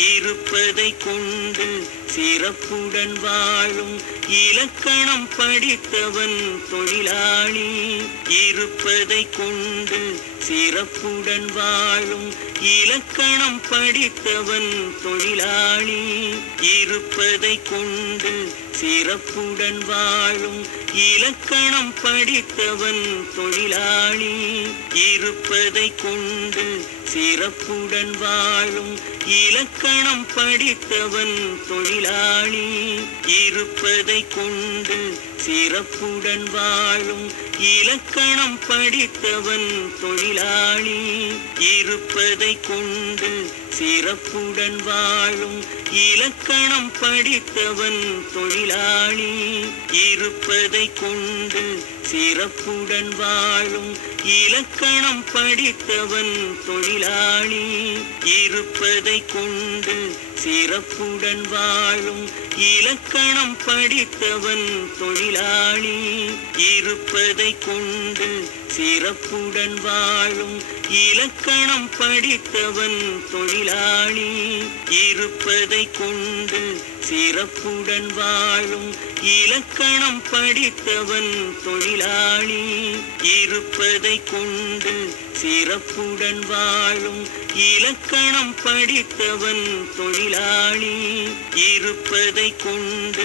இருப்பதை கொண்டு சிறப்புடன் வாழும் இலக்கணம் படித்தவன் தொழிலாளி. இருப்பதை கொண்டு சிறப்புடன் வாழும் இலக்கணம் படித்தவன் தொழிலாளி. இருப்பதை கொண்டு சிறப்புடன் வாழும் இலக்கணம் படித்தவன் தொழிலாளி. இருப்பதை கொண்டு சிறப்புடன் வாழும் இலக்கணம் படித்தவன் தொழிலாளி. இருப்பதை கொண்டு சிறப்புடன் வாழும் இலக்கணம் படித்தவன் தொழிலாளி. இருப்பதை கொண்டு சிறப்புடன் வாழும் இலக்கணம் படித்தவன் தொழிலாளி. இருப்பதை கொண்டு சிறப்புடன் வாழும் இலக்கணம் படித்தவன் தொழிலாளி. இருப்பதை கொண்டு சிறப்புடன் வாழும் இலக்கணம் படித்தவன் தொழிலாளி. இருப்பதை கொண்டு சிறப்புடன் வாழும் இலக்கணம் படித்தவன் தொழிலாளி. இருப்பதை கொண்டு சிறப்புடன் வாழும் இலக்கணம் படித்தவன் தொழிலாளி. இருப்பதை கொண்டு சிறப்புடன் வாழும் இலக்கணம் படித்தவன் தொழிலாளி. இருப்பதை கொண்டு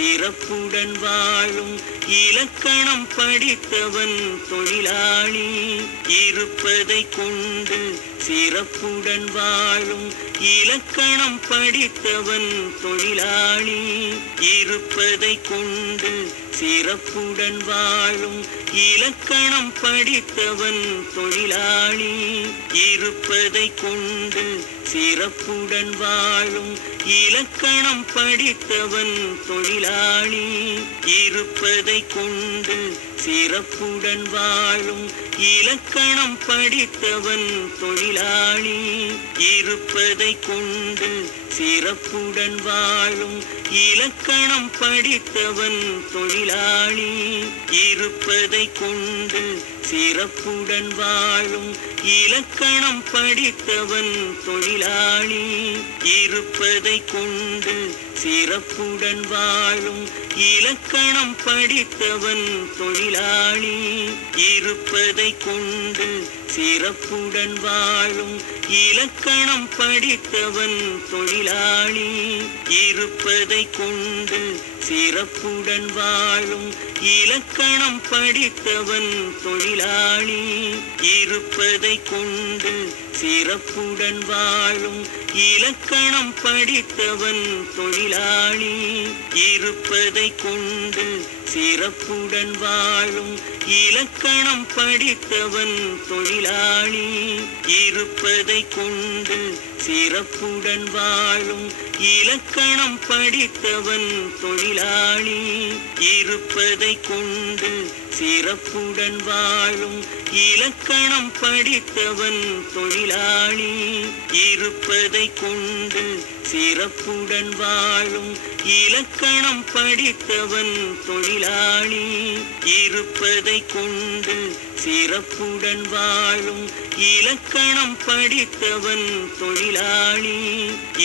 சிறப்புடன் வாழும் இலக்கணம் படித்தவன் தொழிலாளி. இருப்பதை கொண்டு சிறப்புடன் வாழும் இலக்கணம் படித்தவன் தொழிலாளி. இருப்பதை கொண்டு சிறப்புடன் வாழும் இலக்கணம் படித்தவன் தொழிலாளி. இருப்பதை கொண்டு சிறப்புடன் வாழும் இலக்கணம் படித்தவன் தொழிலாளி. இருப்பதை கொண்டு சிறப்புடன் வாழும் இலக்கணம் படித்தவன் தொழிலாளி. இருப்பதை கொண்டு சிறப்புடன் வாழும் இலக்கணம் படித்தவன் தொழிலாளி. இருப்பதை கொண்டு சிறப்புடன் வாழும் இலக்கணம் படித்தவன் தொழிலாளி. இருப்பதை கொண்டு சிறப்புடன் வாழும் இலக்கணம் படித்தவன் தொழிலாளி. இருப்பதை கொண்டு சிறப்புடன் வாழும் இலக்கணம் படித்தவன் தொழிலாளி. இருப்பதை கொண்டு சிறப்புடன் வாழும் இலக்கணம் படித்தவன் தொழிலாளி. இருப்பதை கொண்டு சிறப்புடன் வாழும் இலக்கணம் படித்தவன் தொழிலாளி. இருப்பதை கொண்டு சிறப்புடன் வாழும் இலக்கணம் படித்தவன் தொழிலாளி. இருப்பதை கொண்டு சிறப்புடன் வாழும் இலக்கணம் படித்தவன் தொழிலாளி. இருப்பதை கொண்டு சிறப்புடன் வாழும் இலக்கணம் படித்தவன் தொழிலாளி. இருப்பதை கொண்டு சிறப்புடன் வாழும் இலக்கணம் படித்தவன் தொழிலாளி. இருப்பதை கொண்டு சிறப்புடன் வாழும் இலக்கணம் படித்தவன் தொழிலாளி.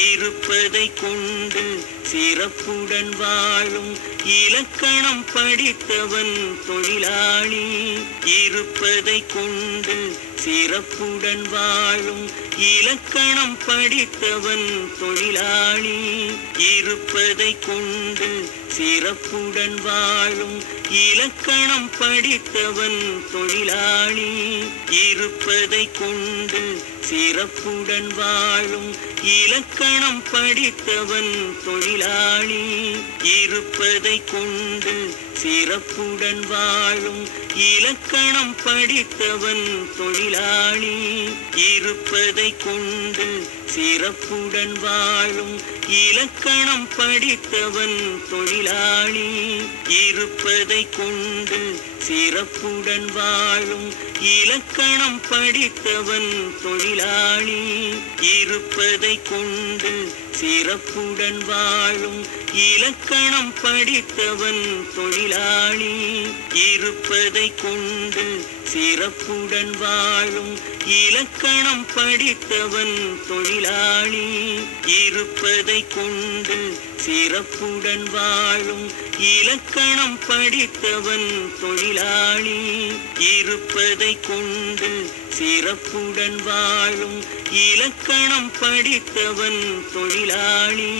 இருப்பதை கொண்டு சிறப்புடன் வாழும் இலக்கணம் படித்தவன் தொழிலாளி. இருப்பதை கொண்டு சிறப்புடன் வாழும் இலக்கணம் படித்தவன் தொழிலாளி. இருப்பதை கொண்டு சிறப்புடன் வாழும் இலக்கணம் படித்தவன் தொழிலாளி. இருப்பதை கொண்டு சிறப்புடன் வாழும் இலக்கணம் படித்தவன் தொழிலாளி. இருப்பதை கொண்டு சிறப்புடன் வாழும் இலக்கணம் படித்தவன் தொழிலாளி. இருப்பதை கொண்டு சிறப்புடன் வாழும் இலக்கணம் படித்தவன் தொழிலாளி. இருப்பதை கொண்டு சிறப்புடன் வாழும் இலக்கணம் படித்தவன் தொழிலாளி. இருப்பதை கொண்டு சிறப்புடன் வாழும் இலக்கணம் படித்தவன் தொழிலாளி. இருப்பதை கொண்டு சிறப்புடன் வாழும் இலக்கணம் படித்தவன் தொழிலாளி. இருப்பதை கொண்டு சிறப்புடன் வாழும் இலக்கணம் படித்தவன் தொழிலாளி. இருப்பதை கொண்டு சிறப்புடன் வாழும் இலக்கணம் படித்தவன் தொழிலாளி.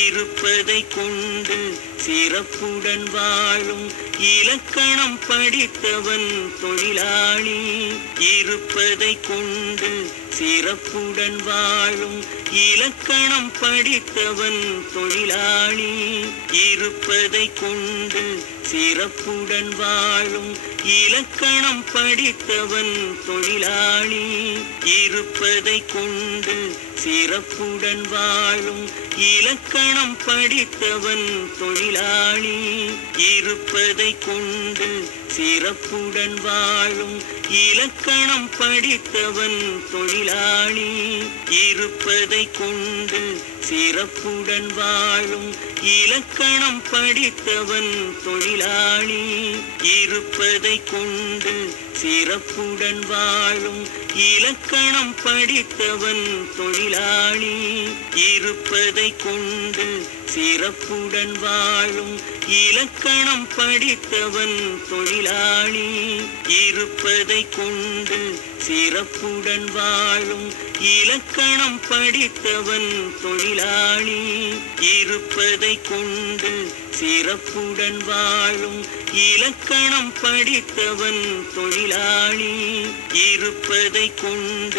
இருப்பதை கொண்டு சிறப்புடன் வாழும் இலக்கணம் படித்தவன் தொழிலாளி. இருப்பதை கொண்டு சிறப்புடன் வாழும் இலக்கணம் படித்தவன் தொழிலாளி. இருப்பதை கொண்டு சிறப்புடன் வாழும் இலக்கணம் படித்தவன் தொழிலாளி. இருப்பதை கொண்டு சிறப்புடன் வாழும் இலக்கணம் படித்தவன் தொழிலாளி. இருப்பதை கொண்டு சிறப்புடன் வாழும் இலக்கணம் படித்தவன் தொழிலாளி. இருப்பதை கொண்டு சிறப்புடன் வாழும் இலக்கணம் படித்தவன் தொழிலாளி. இருப்பதை கொண்டு சிறப்புடன் வாழும் இலக்கணம் படித்தவன் தொழிலாளி. இருப்பதை கொண்டு சிறப்புடன் வாழும் இலக்கணம் படித்தவன் தொழிலாளி. இருப்பதை கொண்டு சிறப்புடன் வாழும் இலக்கணம் படித்தவன் தொழிலாளி. இருப்பதை கொண்டு சிறப்புடன் வாழும் இலக்கணம் படித்தவன் தொழிலாளி. இருப்பதை கொண்டு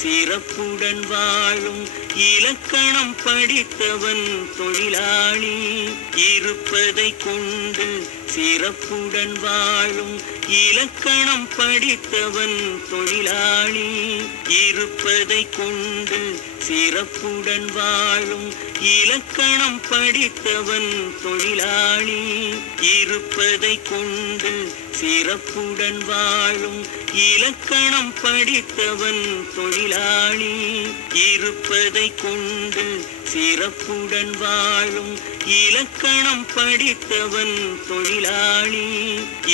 சிறப்புடன் வாழும் இலக்கணம் படித்தவன் தொழிலாளி. இருப்பதை கொண்டு சிறப்புடன் வாழும் இலக்கணம் படித்தவன் தொழிலாளி. இருப்பதை கொண்டு சிறப்புடன் வாழும் இலக்கணம் படித்தவன் தொழிலாளி. இருப்பதை கொண்டு சிறப்புடன் வாழும் இலக்கணம் படித்தவன் தொழிலாளி. இருப்பதை கொண்டு சிறப்புடன் வாழும் இலக்கணம் படித்தவன் தொழிலாளி.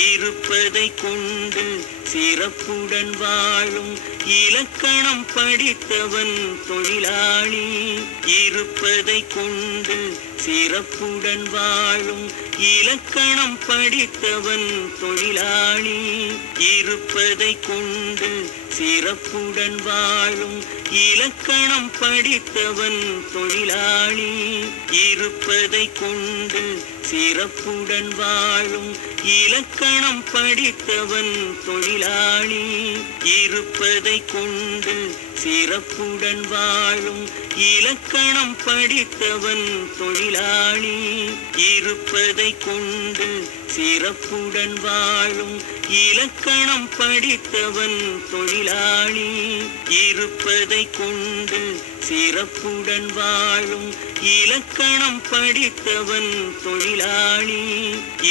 இருப்பதை கொண்டு சிறப்புடன் வாழும் இலக்கணம் படித்தவன் தொழிலாளி. இருப்பதை கொண்டு சிறப்புடன் வாழும் இலக்கணம் படித்தவன் தொழிலாளி. இருப்பதை கொண்டு சிறப்புடன் வாழும் இலக்கணம் படித்தவன் தொழிலாளி. இருப்பதை கொண்டு சிறப்புடன் வாழும் இலக்கணம் படித்தவன் தொழிலாளி. இருப்பதை கொண்டு சிறப்புடன் வாழும் இலக்கணம் படித்தவன் தொழிலாளி. இருப்பதை கொண்டு சிறப்புடன் வாழும் இலக்கணம் படித்தவன் தொழிலாளி. இருப்பதை கொண்டு சிறப்புடன் வாழும் இலக்கணம் படித்தவன் தொழிலாளி.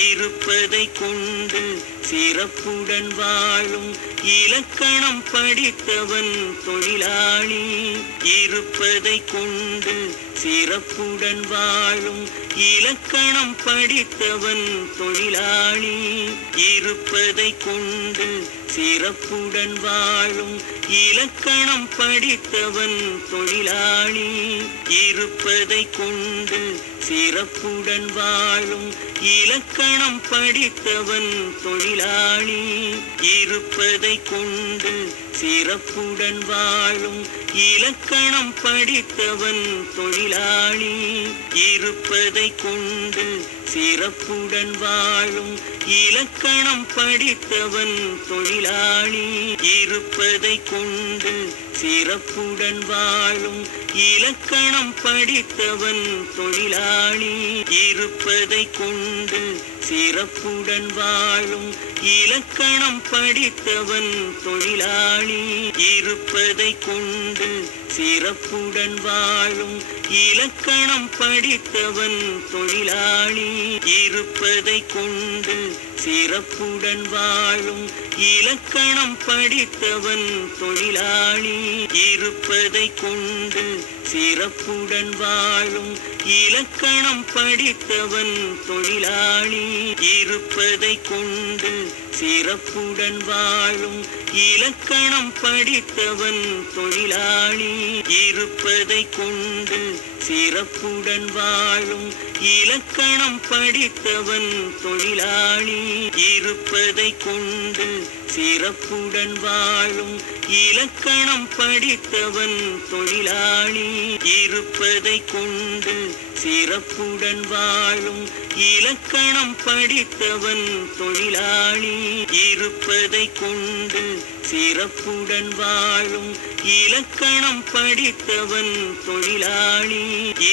இருப்பதை கொண்டு சிறப்புடன் வாழும் இலக்கணம் படித்தவன் தொழிலாளி. இருப்பதை கொண்டு சிறப்புடன் வாழும் இலக்கணம் படித்தவன் தொழிலாளி. இருப்பதை கொண்டு சிறப்புடன் வாழும் இலக்கணம் படித்தவன் தொழிலாளி. இருப்பதை கொண்டு சிறப்புடன் வாழும் இலக்கணம் படித்தவன் தொழிலாளி. இருப்பதை கொண்டு சிறப்புடன் வாழும் இலக்கணம் படித்தவன் தொழிலாளி. இருப்பதை கொண்டு சிறப்புடன் வாழும் இலக்கணம் படித்தவன் தொழிலாளி. இருப்பதை கொண்டு சிறப்புடன் வாழும் இலக்கணம் படித்தவன் தொழிலாளி. இருப்பதை கொண்டு சிறப்புடன் வாழும் இலக்கணம் படித்தவன் தொழிலாளி. இருப்பதை கொண்டு சிறப்புடன் வாழும் இலக்கணம் படித்தவன் தொழிலாளி. இருப்பதை கொண்டு சிறப்புடன் வாழும் இலக்கணம் படித்தவன் தொழிலாளி. இருப்பதை கொண்டு சிறப்புடன் வாழும் இலக்கணம் படித்தவன் தொழிலாளி. இருப்பதை கொண்டு சிறப்புடன் வாழும் இலக்கணம் படித்தவன் தொழிலாளி. இருப்பதை கொண்டு சிறப்புடன் வாழும் இலக்கணம் படித்தவன் தொழிலாளி. இருப்பதை கொண்டு சிறப்புடன் வாழும் இலக்கணம் படித்தவன் தொழிலாளி. இருப்பதை கொண்டு சிறப்புடன் வாழும் இலக்கணம் படித்தவன் தொழிலாளி. இருப்பதை கொண்டு சிறப்புடன் வாழும் இலக்கணம் படித்தவன் தொழிலாளி.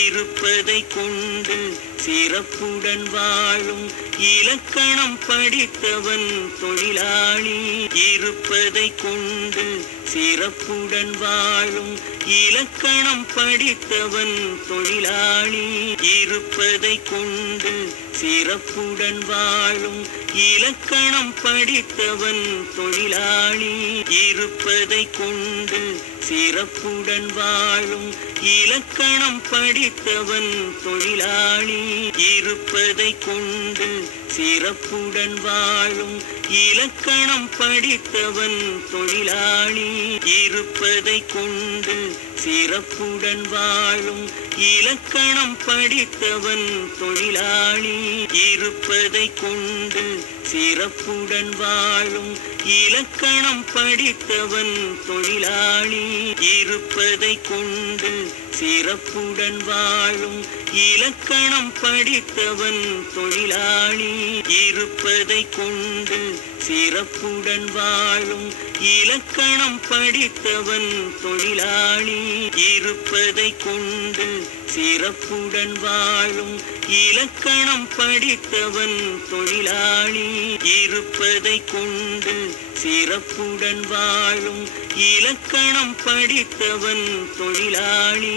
இருப்பதை கொண்டு சிறப்புடன் வாழும் இலக்கணம் படித்தவன் தொழிலாளி. இருப்பதை கொண்டு சிறப்புடன் வாழும் இலக்கணம் படித்தவன் தொழிலாளி. இருப்பதை கொண்டு சிறப்புடன் வாழும் இலக்கணம் படித்தவன் தொழிலாளி. இருப்பதை கொண்டு சிறப்புடன் வாழும் இலக்கணம் படித்தவன் தொழிலாளி. இருப்பதை கொண்டு சிறப்புடன் வாழும் இலக்கணம் படித்தவன் தொழிலாளி. இருப்பதை கொண்டு சிறப்புடன் வாழும் இலக்கணம் படித்தவன் தொழிலாளி. இருப்பதை கொண்டு சிறப்புடன் வாழும் இலக்கணம் படித்தவன் தொழிலாளி. இருப்பதை கொண்டு சிறப்புடன் வாழும் இலக்கணம் படித்தவன் தொழிலாளி. இருப்பதை கொண்டு சிறப்புடன் வாழும் இலக்கணம் படித்தவன் தொழிலாளி. இருப்பதை கொண்டு சிறப்புடன் வாழும் இலக்கணம் படித்தவன் தொழிலாளி. இருப்பதை கொண்டு சிறப்புடன் வாழும் இலக்கணம் படித்தவன் தொழிலாளி.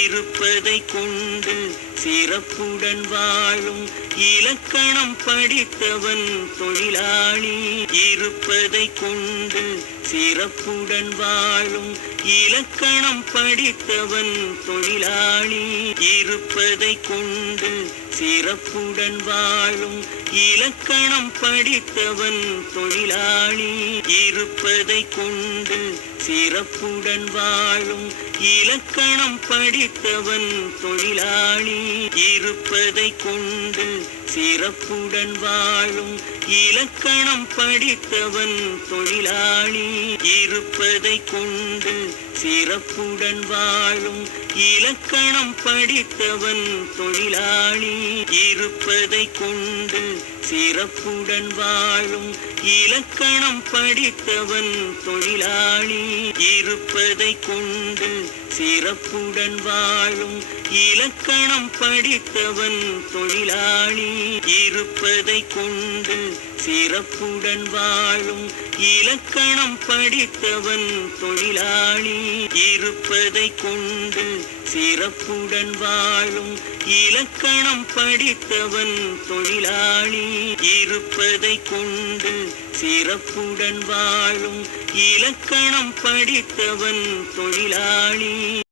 இருப்பதை கொண்டு சிறப்புடன் வாழும் இலக்கணம் படித்தவன் தொழிலாளி. இருப்பதை கொண்டு சிறப்புடன் வாழும் இலக்கணம் படித்தவன் தொழிலாளி. இருப்பதை கொண்டு சிறப்புடன் வாழும் இலக்கணம் படித்தவன் தொழிலாளி. இருப்பதை கொண்டு சிறப்புடன் வாழும் இலக்கணம் படித்தவன் தொழிலாளி. இருப்பதை கொண்டு சிறப்புடன் வாழும் இலக்கணம் படித்தவன் தொழிலாளி. இருப்பதை கொண்டு சிறப்புடன் வாழும் இலக்கணம் படித்தவன் தொழிலாளி. இருப்பதை கொண்டு சிறப்புடன் வாழும் இலக்கணம் படித்தவன் தொழிலாளி. இருப்பதை கொண்டு சிறப்புடன் வாழும் இலக்கணம் படித்தவன் தொழிலாளி. இருப்பதை கொண்டு சிறப்புடன் வாழும் இலக்கணம் படித்தவன் தொழிலாளி. இருப்பதை கொண்டு சிறப்புடன் வாழும் இலக்கணம் படித்தவன் தொழிலாளி. இருப்பதை கொண்டு சிறப்புடன் வாழும் இலக்கணம் படித்தவன் தொழிலாளி.